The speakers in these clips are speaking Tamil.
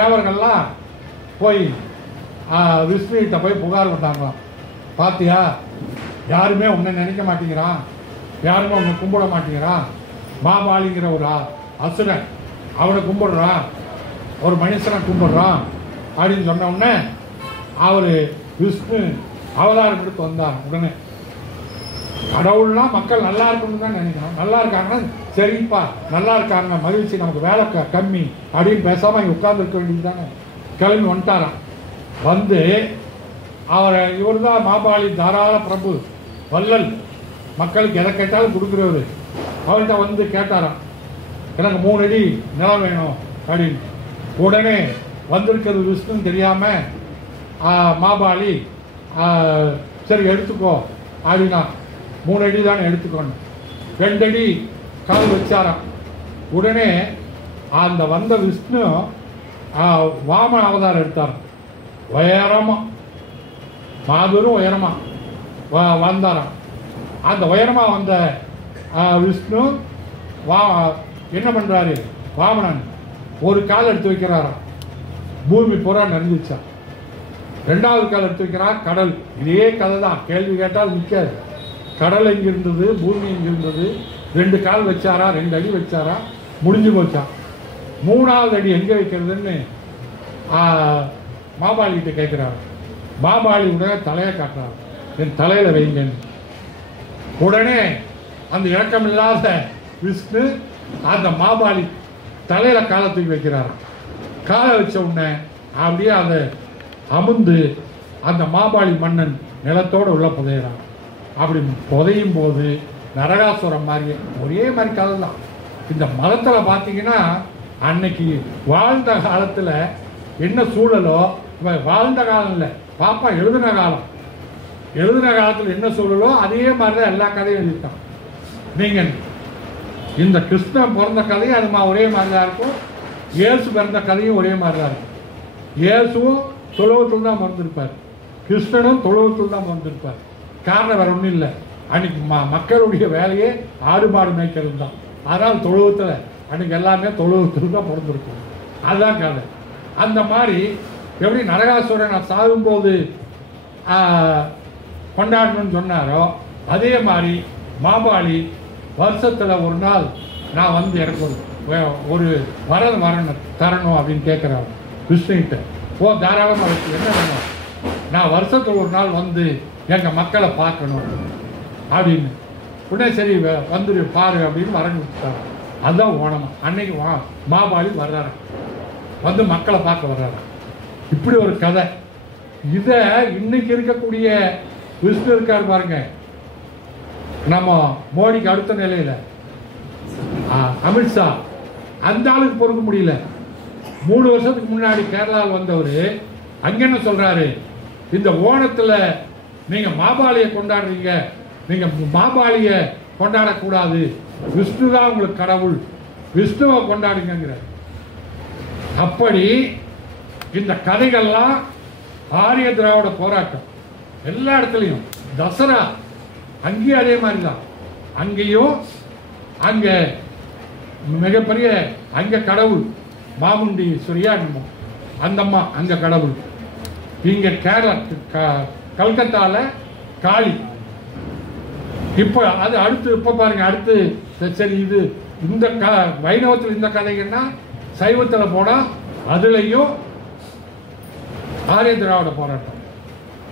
தேவர்கள்லாம் போய் விஷ்ணுகிட்ட போய் புகார் கொடுத்தாங்களாம். பார்த்தியா, யாருமே உன்னை நினைக்க மாட்டேங்கிறான், யாருமே உன்னை கும்பிட மாட்டேங்கிறான். மாபாலிங்கிற ஒரு அசுரன் அவனை கும்பிடுறான், ஒரு மனுஷனை கும்பிடுறான் அப்படின்னு சொன்ன உடனே அவர் விஷ்ணு அவதாரம் எடுத்து வந்தார். உடனே கடவுள்னா மக்கள் நல்லா இருக்கணும்னு தான் நினைக்கணும். நல்லா இருக்காங்கன்னா சரிப்பா, நல்லா இருக்காங்க, மகிழ்ச்சி, நமக்கு வேலை கம்மி அப்படின்னு பேசாமல் இங்கே உட்கார்ந்து இருக்க வேண்டியது தானே. கிளம்பி வந்துட்டாராம். வந்து இவர் தான் மாபாலி, தாராள பிரபு, வள்ளல், மக்களுக்கு எதை கேட்டாலும் கொடுக்குறவர். அவர்கிட்ட வந்து கேட்டாராம், எனக்கு 3 அடி நிலம் வேணும் அப்படின்னு. உடனே வந்திருக்கிறது விஷ்ணுன்னு தெரியாமல் மாபாலி சரி எடுத்துக்கோ அப்படின்னா, 3 அடி தானே எடுத்துக்கோன்னு 2 அடி கால் வச்சாராம். உடனே அந்த வந்த விஷ்ணு வாமன அவதாரம் எடுத்தார். உயரமா, மாபெரும் உயரமா வந்தாராம். அந்த உயரமா வந்த விஷ்ணு என்ன பண்றாரு, வாமனன் ஒரு கால் எடுத்து வைக்கிறாராம். பூமி பூரா நிறைஞ்சிச்சா. 2வது கால் எடுத்து வைக்கிறார், கடல். இதே கதை தான், கேள்வி கேட்டால் நிற்காது. கடல் எங்க இருந்தது, பூமி எங்க இருந்தது. 2 கால் வச்சாரா, 2 அடி வச்சாரா, முடிஞ்சு போச்சா. 3வது அடி எங்க வைக்கிறதுன்னு மாபாலிகிட்ட கேட்கிறாரு. மாபாலி உடனே தலையை காட்டுறாரு, என் தலையில வைங்கன்னு. உடனே அந்த இறக்கமில்லாத விஷ்ணு அந்த மாபாலி தலையில காலை தூக்கி வைக்கிறார். காலை வச்ச உடனே அப்படியே அதை அமுந்து அந்த மாபாலி மன்னன் நிலத்தோடு உள்ள புதையிறான். அப்படி புதையும் போது நரகாசுரம் மாதிரி ஒரே மாதிரி கதை தான். இந்த மதத்தில் பார்த்தீங்கன்னா அன்னைக்கு வாழ்ந்த காலத்தில் என்ன சூழலோ, வாழ்ந்த காலம் இல்லை பாப்பா, எழுதின காலம், எழுதின காலத்தில் என்ன சூழலோ அதே மாதிரி தான் எல்லா கதையும் எழுதிட்டான். நீங்கள் இந்த கிருஷ்ணன் பிறந்த கதையும் அது ஒரே மாதிரி தான் இருக்கும். இயேசு பிறந்த கதையும் ஒரே மாதிரி தான் இருக்கும். இயேசுவும் தொழுவத்தில் தான் பிறந்திருப்பார், கிருஷ்ணனும் தொழுவத்தில் தான் பிறந்திருப்பார். காரணம் வேற ஒன்றும் இல்லை, அன்னைக்கு மக்களுடைய வேலையே ஆடு மாடு மேய்க்கிறது தான். அதனால் தொழுவத்தில் அன்னைக்கு எல்லாமே தொழுவத்தில் தான் பிறந்திருக்கும். அதுதான் கதை. அந்த மாதிரி எப்படி நரகாசுரன் சாகும்போது கொண்டாடணும்னு சொன்னாரோ அதே மாதிரி மாபாலி வருஷத்தில் ஒரு நாள் நான் வந்து எனக்கு ஒரு வரணும் தரணும் அப்படின்னு கேட்குறாரு விஷ்ணுகிட்ட. ஓ தாராளமாக வச்சு என்ன வேணும், நான் வருஷத்தில் ஒரு நாள் வந்து எங்கள் மக்களை பார்க்கணும் அப்படின்னு. உடனே சரி வந்துடு பாரு அப்படின்னு வரணும் வச்சுட்டாங்க. அதுதான் ஓணமா. அன்னைக்கு மாபாலி வர்றாரு, வந்து மக்களை பார்க்க வர்றாரு. இப்படி ஒரு கதை. இதை இன்னைக்கு இருக்கக்கூடிய விஷ்ணு இருக்கார் பாருங்க, நம்ம மோடிக்கு அடுத்த நிலையில அமித்ஷா, அந்த ஆளுக்கு பொறுக்க முடியல. 3 வருஷத்துக்கு முன்னாடி கேரளாவில் வந்தவர் அங்க என்ன சொல்றாரு, இந்த ஓணத்துல நீங்க மாபாலியை கொண்டாடுறீங்க, நீங்க மாபாலியை கொண்டாடக்கூடாது, விஷ்ணு தான் உங்களுக்கு கடவுள், விஷ்ணுவை கொண்டாடுங்கிற. அப்படி இந்த கதைகள்லாம் ஆரிய திராவிட போராட்டம் எல்லா இடத்துலையும். தசரா அங்கேயும் அதே மாதிரி தான். அங்கேயும் அங்க மிகப்பெரிய அங்க கடவுள் மாமுண்டி சுரியா அந்த அம்மா அங்க கடவுள். இங்க கேரளா கல்கத்தால காளி. இப்போ அது அடுத்து இப்போ பாருங்க, அடுத்து சரி இது இந்த வைணவத்தில் இந்த கதைகள்னா சைவத்தில் போனால் அதுலேயும் ஆரிய திராவிட போராட்டம்.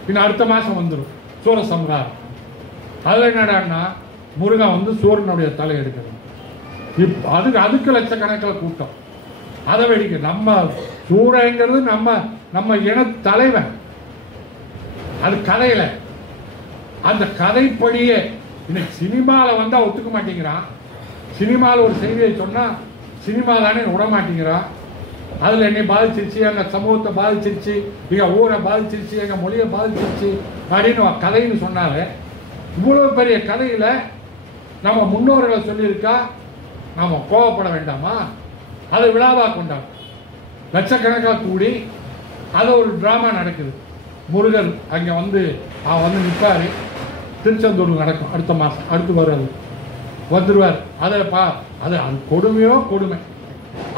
இன்னும் அடுத்த மாதம் வந்துடும் சூரசம்ஹாரம். அதில் என்னடான்னா முருகன் வந்து சூரனுடைய தலை எடுக்கிறது. அதுக்கு லட்சக்கணக்கில் கூட்டம். அதை வெடிக்க நம்ம சூரங்கிறது நம்ம இன தலைவன். அது கதையில அந்த கதைப்படியே இன்னைக்கு சினிமாவில் வந்தால் ஒத்துக்க மாட்டேங்கிறான். சினிமாவில் ஒரு செய்தியை சொன்னால் சினிமா தானே விட மாட்டேங்கிறான். அதில் என்னை பாதிச்சிருச்சு, எங்கள் சமூகத்தை பாதிச்சிருச்சு, எங்கள் ஊரை பாதிச்சிருச்சு, எங்கள் மொழியை பாதிச்சிருச்சு அப்படின்னு கதைன்னு சொன்னாலே, இவ்வளோ பெரிய கதையில் நம்ம முன்னோர்களை சொல்லியிருக்கா, நாம் கோவப்பட வேண்டாமா? அதை விழாவாக கொண்டாடும். லட்சக்கணக்காக கூடி அது ஒரு ட்ராமா நடக்குது. முருகன் அங்கே வந்து நிற்பார். திருச்செந்தூர் நடக்கும் அடுத்த மாதம், அடுத்து வர்றது வந்துடுவார். அதை அது கொடுமையோ கொடுமை.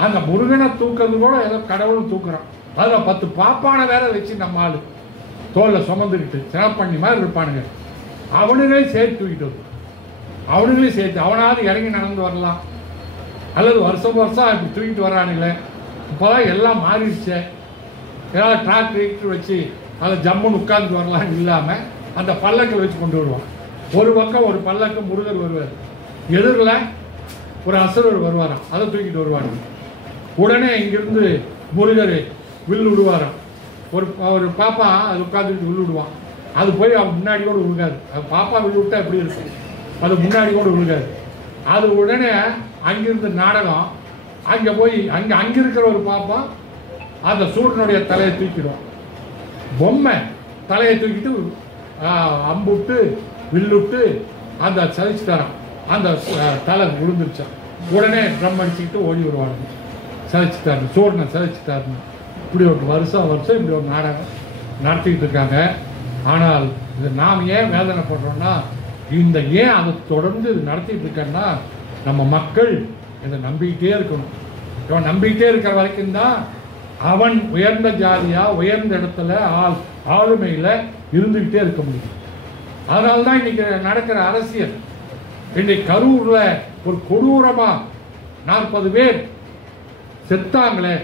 அந்த முருகனை தூக்கிறது கூட ஏதோ கடவுளும் தூக்குறான். அதில் 10 பாப்பானை வேற வச்சு நம்ம ஆளு தோளில் சுமந்துக்கிட்டு சிறப்பண்ணி மாதிரி இருப்பானுங்க. அவனுங்களே சேர்த்து தூக்கிட்டு வந்து அவனுங்களே சேர்த்து அவனாவது இறங்கி நடந்து வரலாம். அல்லது வருஷம் இப்படி தூக்கிட்டு வர்றானுங்களே. இப்போதான் எல்லாம் மாறிடுச்சு. ஏதாவது டிராக்டர் வச்சு அதை ஜம்முன்னு உட்கார்ந்து வரலான்னு இல்லாமல் அந்த பல்லக்கில் வச்சு கொண்டு வருவான். ஒரு பக்கம் ஒரு பல்லக்கு முருகர் வருவார், எதிரில் ஒரு அசுரர் வருவாராம், அதை தூக்கிட்டு வருவாங்க. உடனே இங்கிருந்து முருகர் வில் விடுவாராம். ஒரு பாப்பா அது உட்காந்துக்கிட்டு வில் விடுவான். அது போய் அவன் முன்னாடி கூட விழுகாது. அது பாப்பா வில் விட்டா எப்படி இருக்கு, அது முன்னாடி கூட விழுகாது. அது உடனே அங்கிருந்து நாடகம் அங்கே போய் அங்கே இருக்கிற ஒரு பாப்பா அந்த சூரனுடைய தலையை தூக்கிடுவான். பொம்மை தலையை தூக்கிட்டு அம்புட்டு வில்லுட்டு அந்த சலிச்சு தரான். அந்த தலை விழுந்துருச்சான். உடனே ட்ரம் அடிச்சுக்கிட்டு ஓடி வருவாங்க. சலிச்சுட்டாரு, சூரனை சலிச்சுட்டாருன்னு. இப்படி ஒரு வருஷம் இப்படி ஒரு நாடகம் நடத்திக்கிட்டு இருக்காங்க. ஆனால் இது நாம் ஏன் வேதனைப்படுறோம்னா, இந்த ஏன் அதை தொடர்ந்து இது நடத்திட்டு இருக்கேன்னா, நம்ம மக்கள் இதை நம்பிக்கிட்டே இருக்கணும். இவன் நம்பிக்கிட்டே இருக்கிற வரைக்கும் தான் அவன் உயர்ந்த ஜாதியா உயர்ந்த இடத்துல ஆளுமையில இருந்துகிட்டே இருக்க முடியும். அதனால்தான் இன்னைக்கு நடக்கிற அரசியல். இன்னைக்கு கரூர்ல ஒரு கொடூரமா 40 பேர் செத்தாங்களே,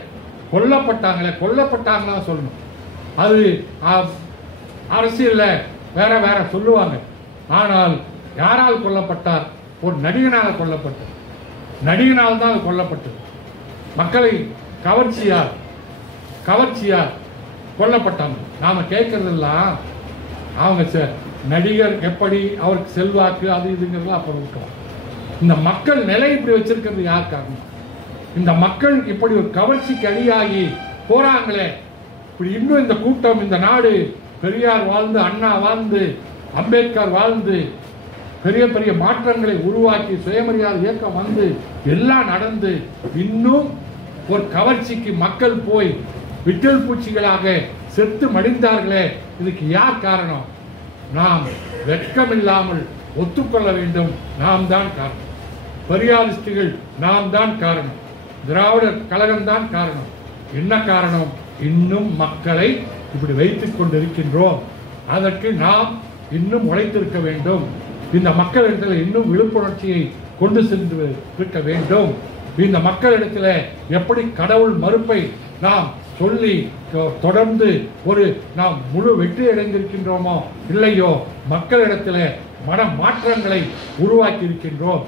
கொல்லப்பட்டாங்களா சொல்லணும். அது அரசியல்ல வேற சொல்லுவாங்க. ஆனால் யாரால் கொல்லப்பட்டார்? ஒரு நடிகனால் கொல்லப்பட்டார். நடிகனால் தான் கொல்லப்பட்டது. மக்களை கவர்ச்சியார் கொல்லப்பட்டாங்க. நாம கேட்கறதெல்லாம் அவங்க நடிகர் எப்படி அவருக்கு செல்வாக்கு அது இதுங்கிறதுலாம் அப்புறம் விட்டோம். இந்த மக்கள் நிலை இப்படி வச்சிருக்கிறது யார் காரணம்? இந்த மக்கள் இப்படி ஒரு கவர்ச்சிக்கு அடியாகி போறாங்களே. இப்படி இன்னும் இந்த கூட்டம், இந்த நாடு, பெரியார் வாழ்ந்து, அண்ணா வாழ்ந்து, அம்பேத்கர் வாழ்ந்து, பெரிய பெரிய மாற்றங்களை உருவாக்கி சுயமரியாதை இயக்கம் வந்து எல்லாம் நடந்து இன்னும் ஒரு கவர்ச்சிக்கு மக்கள் போய் விட்டல் பூச்சிகளாக செத்து மடிந்தார்களே. இதுக்கு யார் காரணம்? நாம் வெட்கமில்லாமல் ஒத்துக்கொள்ள வேண்டும். நாம் தான் காரணம். பெரியாரிஸ்டுகள் நாம் தான் காரணம். திராவிடர் கழகம் தான் காரணம். என்ன காரணம்? இன்னும் மக்களை இப்படி வைத்துக் கொண்டிருக்கின்றோம். அதற்கு நாம் இன்னும் உழைத்திருக்க வேண்டும். இந்த மக்களிடத்தில் இன்னும் விழிப்புணர்ச்சியை கொண்டு சென்று இருக்க வேண்டும். இந்த மக்களிடத்தில் எப்படி கடவுள் மறுப்பை நாம் சொல்லி தொடர்ந்து நாம் முழு வெற்றி அடைந்திருக்கின்றோமோ இல்லையோ, மக்களிடத்தில் மன மாற்றங்களை உருவாக்கி இருக்கின்றோம்.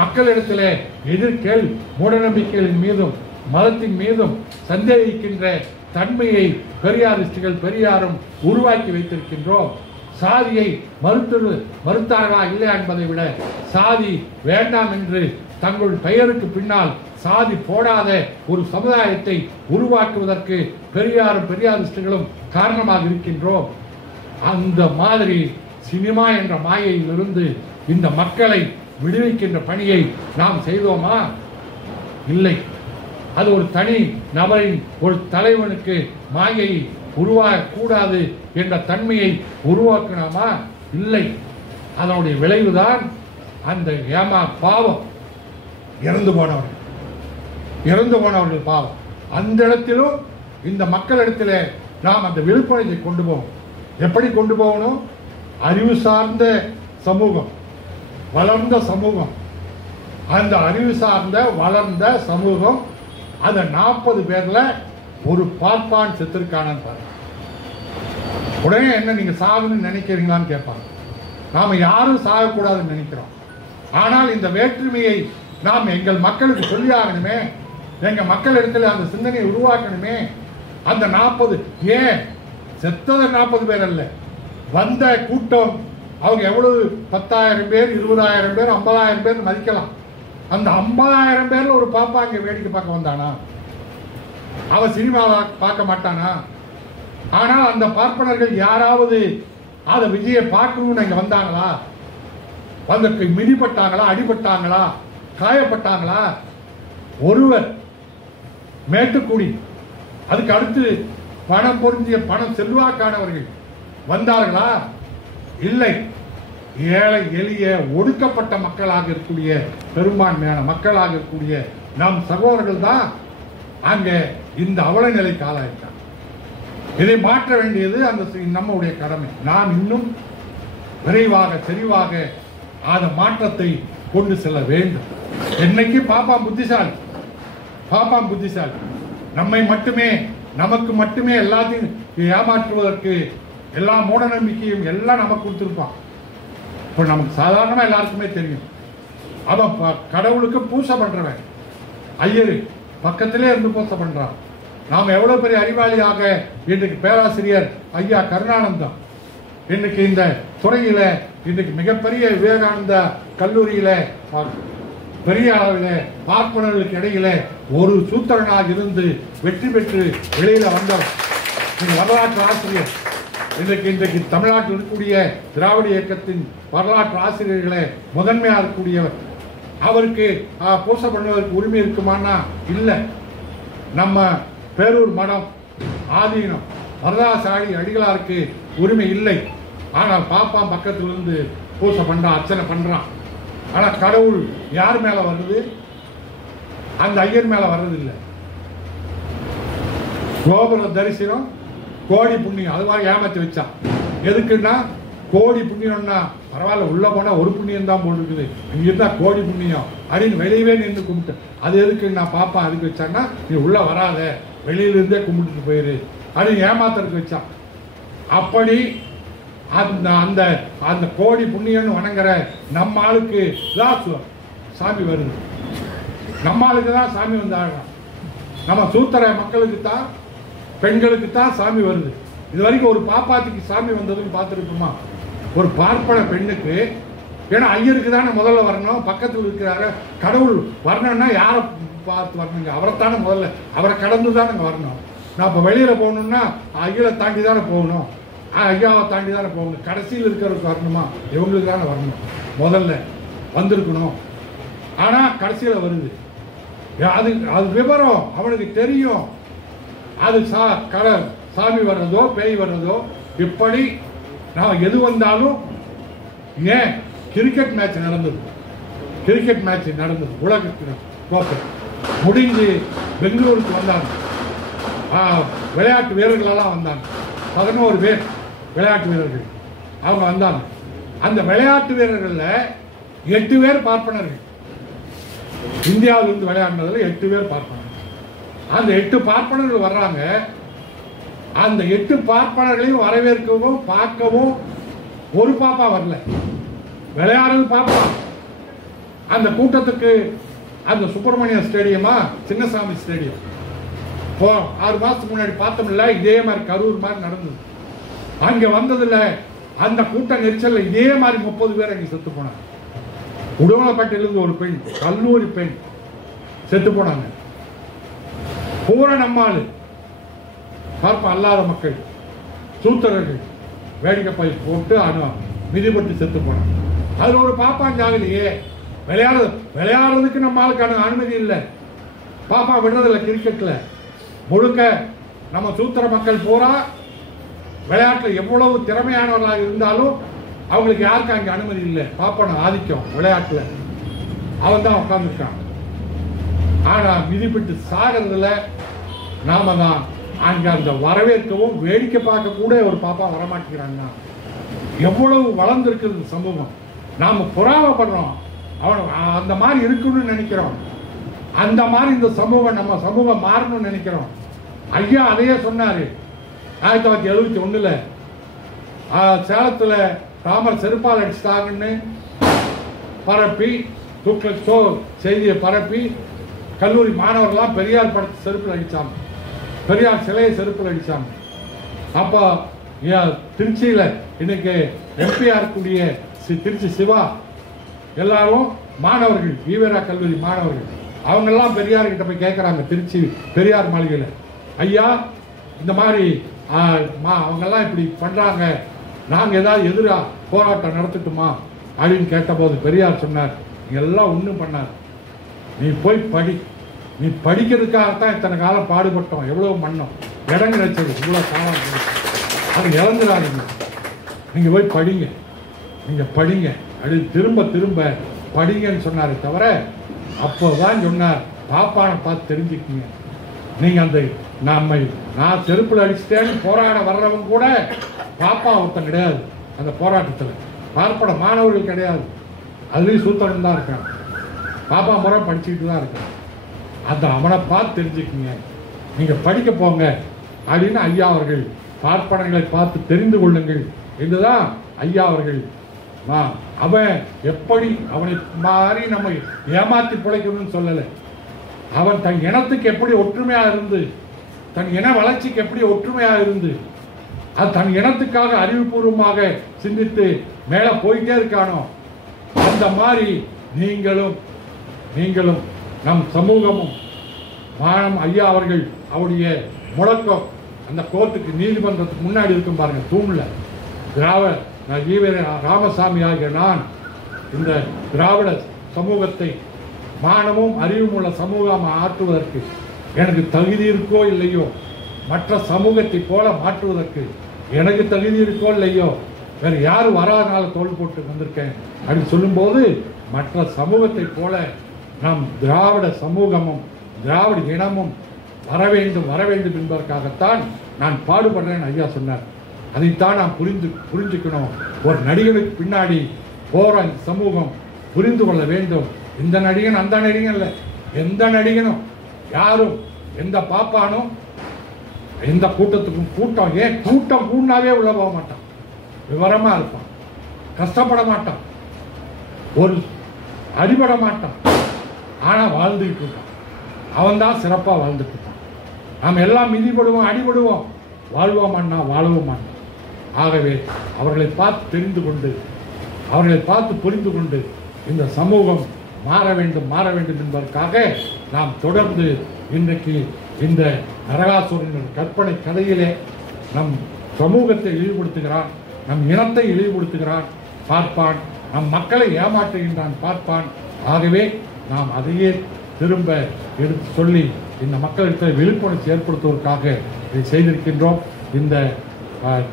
மக்களிடத்தில் எதிர்கேள் மூடநம்பிக்கைகளின் மீதும் மதத்தின் மீதும் சந்தேகிக்கின்ற தன்மையை பெரியாரும் உருவாக்கி வைத்திருக்கின்றோம். சாதியை மறுத்தார்களா இல்லையா என்பதை விட சாதி வேண்டாம் என்று தங்கள் பெயருக்கு பின்னால் சாதி போடாத ஒரு சமுதாயத்தை உருவாக்குவதற்கு பெரியாரிஸ்டுகளும் காரணமாக இருக்கின்றோம். அந்த மாதிரி சினிமா என்ற மாயையிலிருந்து இந்த மக்களை விடுவிக்கின்ற பணியை நாம் செய்தோமா? இல்லை. அது ஒரு தனி நபரின் ஒரு தலைவனுக்கு மாயை உருவாகக்கூடாது என்ற தன்மையை உருவாக்கினாமா? இல்லை. அதனுடைய விளைவுதான் அந்த பாவம், இறந்து போனவர்கள் பாவம். அந்த இடத்திலும் இந்த மக்களிடத்தில் நாம் அந்த விழிப்புணர்வை கொண்டு போகணும். எப்படி கொண்டு போகணும்? அறிவு சார்ந்த சமூகம், வளர்ந்த சமூகம். அந்த அறிவு சார்ந்த வளர்ந்த சமூகம் அந்த 40 பேர்ல ஒரு பார்ப்பான் செத்துருக்கானு பாருங்க. உடனே என்ன நீங்க சாகணும்னு நினைக்கிறீங்களான்னு கேட்பாங்க. நாம யாரும் சாகக்கூடாதுன்னு நினைக்கிறோம். ஆனால் இந்த வேற்றுமையை நாம் எங்கள் மக்களுக்கு சொல்லி ஆகணுமே. எங்க மக்கள் இடத்துல அந்த சிந்தனையை உருவாக்கணுமே. அந்த 40 ஏன் செத்தது 40 பேர் அல்ல, வந்த கூட்டம் அவங்க எவ்வளவு 10,000 பேர், 20,000 பேர், 50,000 பேர் மதிக்கலாம். அந்த 50,000 பேர்ல ஒரு பாப்பா அங்க வேடிக்கை பார்க்க வந்தானா? அவன் சினிமாவை பார்க்க மாட்டானா? ஆனால் அந்த பார்ப்பனர்கள் யாராவது அதை விஜயை பார்க்கணும்னு இங்க வந்தாங்களா? வந்து மிதிப்பட்டாங்களா? அடிபட்டாங்களா? காயப்பட்டாங்களா? ஒருவர் மேட்டுக்குடி, அதுக்கு அடுத்து பணம் பொருந்திய பணம் செல்வாக்கானவர்கள் வந்தார்களா? இல்லை. ஏழை எளிய ஒடுக்கப்பட்ட மக்களாக இருக்கக்கூடிய பெரும்பான்மையான மக்களாக இருக்கக்கூடிய நம் சகோதரர்கள் தான் அங்கே இந்த அவல நிலைக்கு ஆளாயிருக்காங்க. இதை மாற்ற வேண்டியது அந்த நம்முடைய கடமை. நாம் இன்னும் விரைவாக செறிவாக அந்த மாற்றத்தை கொண்டு செல்ல வேண்டும். என்னைக்கு பாப்பான் புத்திசாலி, பாப்பான் புத்திசாலி. நம்மை மட்டுமே, நமக்கு மட்டுமே எல்லாத்தையும் ஏமாற்றுவதற்கு எல்லா மூட நம்பிக்கையும் எல்லாம் நமக்கு கொடுத்துருப்பான். இப்போ நமக்கு சாதாரணமா எல்லாருக்குமே தெரியும், அவன் கடவுளுக்கு பூசை பண்றவன் ஐயரு பக்கத்திலே இருந்து பூசை பண்றான். நாம் எவ்வளவு பெரிய அறிவாளியாக இன்றைக்கு பேராசிரியர் ஐயா கருணானந்தம் இன்னைக்கு இந்த துறையில இன்றைக்கு மிகப்பெரிய விவேகானந்தா கல்லூரியில பெரிய அளவில் பார்ப்பனர்களுக்கு இடையில ஒரு சூத்திரனாக இருந்து வெற்றி பெற்று வெளியில வந்தவர் வரலாற்று ஆசிரியர். இன்றைக்கு தமிழ்நாட்டில் இருக்கக்கூடிய திராவிட இயக்கத்தின் வரலாற்று ஆசிரியர்களை முதன்மையாக இருக்கக்கூடியவர். அவருக்கு பூசை பண்ணுவதற்கு உரிமை இருக்குமானா இல்லை. நம்ம பேரூர் மடம் ஆதீனம் வரதாசாரி அடிகளாருக்கு உரிமை இல்லை. ஆனால் பாப்பான் பக்கத்துல இருந்து பூசை பண்றான், அர்ச்சனை பண்றான். ஆனா கடவுள் யார் மேல வருது? அந்த ஐயர் மேல வர்றதில்லை. கோபுர தரிசனம் கோடி புண்ணியம், அது மாதிரி ஏமாத்தி வச்சான். எதுக்குன்னா கோடி புண்ணியம்னா பரவாயில்ல, உள்ள போனா ஒரு புண்ணியம் தான் போட்டுருக்குது, இங்க இருந்தா கோடி புண்ணியம் அப்படின்னு வெளியவே நின்று கும்பிட்டு. அது எதுக்கு நான் பாப்பா அதுக்கு வச்சான்னா, நீ உள்ள வராத, வெளியிலிருந்தே கும்பிட்டுட்டு போயிரு அப்படின்னு ஏமாத்துறதுக்கு வச்சான். அப்படி அந்த அந்த அந்த கோடி புண்ணியம்னு வணங்குற நம்ம ஆளுக்கு தான் சாமி வருது. நம்ம ஆளுக்கு தான் சாமி வந்தாடுறான். நம்ம சூத்திர மக்களுக்கு தான், பெண்களுக்கு தான் சாமி வருது. இது வரைக்கும் ஒரு பாப்பாத்திக்கு சாமி வந்ததுன்னு பார்த்துருக்குமா? ஒரு பார்ப்பன பெண்ணுக்கு. ஏன்னா ஐயருக்கு தானே முதல்ல வரணும், பக்கத்தில் இருக்கிறாரு. கடவுள் வரணும்னா யாரை பார்த்து வரணுங்க? அவரைத்தானே முதல்ல, அவரை கடந்து தானே வரணும். நான் இப்போ வெளியில் போகணும்னா ஐயரை தாண்டி தானே போகணும், ஐயாவை தாண்டி தானே போகணும். கடைசியில் இருக்கிறவருக்கு வரணுமா? இவங்களுக்கு தானே வரணும், முதல்ல வந்திருக்கணும். ஆனால் கடைசியில் வருது. அது அது விவரம் அவனுக்கு தெரியும். அது சாமி வர்றதோ பேய் வர்றதோ, இப்படி நான் எது வந்தாலும். ஏன் கிரிக்கெட் மேட்ச் நடந்தது, கிரிக்கெட் மேட்ச் நடந்தது, உலக கோப்பை முடிஞ்சு பெங்களூருக்கு வந்தாங்க. விளையாட்டு வீரர்களெல்லாம் வந்தாங்க, 11 பேர் விளையாட்டு வீரர்கள் அவங்க வந்தாங்க. அந்த விளையாட்டு வீரர்கள்ல 8 பேர் பார்ப்பனர்கள். இந்தியாவிலிருந்து விளையாடுனதுல 8 பேர் பார்ப்பனர். அந்த 8 பார்ப்பனர்கள் வர்றாங்க. அந்த 8 பார்ப்பனர்களையும் வரவேற்கவும் பார்க்கவும் ஒரு பாப்பா வரல. விளையாடுறது பாப்பா. அந்த கூட்டத்துக்கு அந்த சுப்பிரமணிய ஸ்டேடியமா சின்னசாமி ஸ்டேடியம் 6 மாசத்துக்கு முன்னாடி பார்த்தோம்ல, இதே மாதிரி கரூர் மாதிரி நடந்தது. அங்க வந்ததுல அந்த கூட்ட நெரிசல்ல இதே மாதிரி 30 பேர் அங்க செத்து போனாங்க. உடுமலைப்பேட்டையிலிருந்து ஒரு பெண், கல்லூரி பெண் செத்து போனாங்க. பூரா நம்மாளு பார்ப்ப அல்லாத மக்கள், சூத்திரர்கள் வேடிக்கை பை போட்டு மிதிப்பட்டு செத்து போனாங்க. அதுல ஒரு பாப்பான் ஜாகலையே. விளையாடுறதுக்கு நம்ம ஆளுக்கான அனுமதி இல்லை. பாப்பா விடுறதில்லை. கிரிக்கெட்ல முழுக்க நம்ம சூத்திர மக்கள் பூரா விளையாட்டுல எவ்வளவு திறமையானவர்களாக இருந்தாலும் அவங்களுக்கு யாருக்கு அங்கே அனுமதி இல்லை. பாப்பான ஆதிக்கம் விளையாட்டுல அவன் தான் உட்கார்ந்துருக்கான். ஆனா மிதிப்பட்டு சாகிறதுல நாம தான் அங்க அந்த வரவேற்கவும் வேடிக்கை பார்க்க கூட ஒரு பாப்பா வரமாட்டேங்கிறாங்க. எவ்வளவு வளர்ந்துருக்குது சமூகம். நாம புறாவப்படுறோம், அவன் அந்த மாதிரி இருக்கணும்னு நினைக்கிறோம். அந்த மாதிரி இந்த சமூகம், நம்ம சமூகம் மாறணும்னு நினைக்கிறோம். ஐயா அதையே சொன்னாரு 1971 சேலத்துல தாமர் செருப்பால் அடிச்சுட்டாங்கன்னு பரப்பி செய்தியை பரப்பி கல்லூரி மாணவர்கள்லாம் பெரியார் படத்தை செருப்பில் அடிச்சாங்க, பெரியார் சிலையை செருப்பில் அடிச்சாங்க. அப்போ திருச்சியில இன்னைக்கு எம்பியா இருக்கக்கூடிய திருச்சி சிவா எல்லாரும் மாணவர்கள், ஈவேரா கல்லூரி மாணவர்கள், அவங்கெல்லாம் பெரியார் கிட்ட போய் கேட்குறாங்க. திருச்சி பெரியார் மாளிகையில், ஐயா இந்த மாதிரி அவங்கெல்லாம் இப்படி பண்றாங்க, நாங்க ஏதாவது எதிராக போராட்டம் நடத்தட்டுமா அப்படின்னு கேட்டபோது பெரியார் சொன்னார், எல்லாம் ஒன்றும் பண்ணார், நீ போய் படி, நீ படிக்கிறதுக்காகத்தான் இத்தனை காலம் பாடுபட்டோம், எவ்வளவு மண்ணோம் இடம் கிடைச்சது, இவ்வளவு காலம் அது இழந்துடாதீங்க, நீங்க போய் படிங்க, நீங்க படிங்க அப்படின்னு திரும்ப திரும்ப படிங்கன்னு சொன்னாரே தவிர அப்போதான் சொன்னார், பாப்பானை பார்த்து தெரிஞ்சுக்கிங்க. நீங்க அந்த நான் செருப்புல அடிச்சுட்டேன்னு போராட வர்றவங்க கூட பாப்பா ஒருத்தன் கிடையாது. அந்த போராட்டத்தில் பார்ப்பட மாணவர்கள் கிடையாது. அதுலேயும் சூத்திரன் தான் இருக்கான். பாப்பா முறை படிச்சுக்கிட்டு தான் இருக்கான். அந்த அவனை பார்த்து தெரிஞ்சுக்குங்க. நீங்க படிக்க போங்க அப்படின்னு ஐயா அவர்கள் பார்ப்பனங்களை பார்த்து தெரிந்து கொள்ளுங்கள் என்றுதான் ஐயா அவர்கள். அவன் எப்படி அவனை மாறி நம்ம ஏமாத்தி பிழைக்கணும்னு சொல்லலை. அவன் தன் இனத்துக்கு எப்படி ஒற்றுமையா இருந்து, தன் இன வளர்ச்சிக்கு எப்படி ஒற்றுமையா இருந்து, அது தன் இனத்துக்காக அறிவுபூர்வமாக சிந்தித்து மேல போயிட்டே இருக்கானோ, அந்த மாதிரி நீங்களும் நம் சமூகமும் ஐயா அவர்கள் அவருடைய முழக்கம் அந்த கோர்ட்டுக்கு நீதிமன்றத்துக்கு முன்னாடி இருக்கும் பாருங்க, தூண்ல ராமசாமி ஆகிய நான் இந்த திராவிட சமூகத்தை மானமும் அறிவும் உள்ள சமூகம் ஆற்றுவதற்கு எனக்கு தகுதி இருக்கோ இல்லையோ, மற்ற சமூகத்தை போல மாற்றுவதற்கு எனக்கு தகுதி இருக்கோ இல்லையோ, வேற யாரும் வராதனால தோல் போட்டு வந்திருக்கேன் அப்படின்னு சொல்லும்போது, மற்ற சமூகத்தை போல நம் திராவிட சமூகமும் திராவிட இனமும் வர வேண்டும் என்பதற்காகத்தான் நான் பாடுபடுறேன் ஐயா சொன்னார். அதைத்தான் நாம் புரிஞ்சுக்கணும். ஒரு நடிகனுக்கு பின்னாடி போற சமூகம் புரிந்து கொள்ள வேண்டும். இந்த நடிகன் அந்த நடிகன் இல்லை, எந்த நடிகனும் யாரும் எந்த பாப்பானும் எந்த கூட்டத்துக்கும் கூட்டம் கூண்டாவே உள்ள போக மாட்டான். விவரமா இருப்பான், கஷ்டப்பட மாட்டான், ஒரு அடிபட மாட்டான். ஆனா வாழ்ந்துகிட்டு இருக்கான். அவன் தான் சிறப்பா வாழ்ந்துட்டு இருக்கான். நாம் எல்லாம் மிதிப்படுவோம், அடிபடுவோம், வாழ்வோமான்னா வாழவும் மாட்டோம். ஆகவே அவர்களை பார்த்து தெரிந்து கொண்டு, அவர்களை பார்த்து புரிந்து கொண்டு இந்த சமூகம் மாற வேண்டும் என்பதற்காக நாம் தொடர்ந்து இன்றைக்கு இந்த நரகாசுரன் கற்பனை கதையிலே நம் சமூகத்தை இழிவுபடுத்துகிறான், நம் இனத்தை இழிவுபடுத்துகிறான் பார்ப்பான், நம் மக்களை ஏமாற்றுகின்றான் பார்ப்பான். ஆகவே நாம் அதையே திரும்ப எடுத்து சொல்லி இந்த மக்களிடத்தில் விழிப்புணர்ச்சி ஏற்படுத்துவதற்காக இதை செய்திருக்கின்றோம். இந்த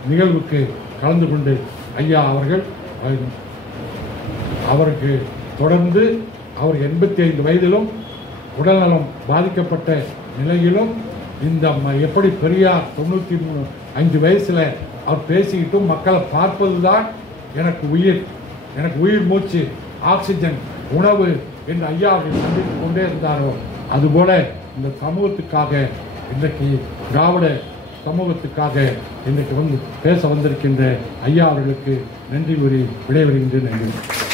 நிகழ்வுக்கு கலந்து கொண்டு ஐயா அவர்கள் அவருக்கு தொடர்ந்து அவர் 85 வயதிலும் உடல்நலம் பாதிக்கப்பட்ட நிலையிலும் இந்த எப்படி பெரியார் 95 வயசுல அவர் பேசிக்கிட்டும் மக்களை பார்ப்பதுதான் எனக்கு உயிர் மூச்சு, ஆக்சிஜன், உணவு என்று ஐயா அவர்கள் சந்தித்துக் கொண்டே இருந்தாரோ, அதுபோல இந்த சமூகத்துக்காக இன்றைக்கு திராவிட சமூகத்துக்காக இன்றைக்கு பேச வந்திருக்கின்ற ஐயா அவர்களுக்கு நன்றி கூறி விடைபெறுகின்றேன். நன்றி.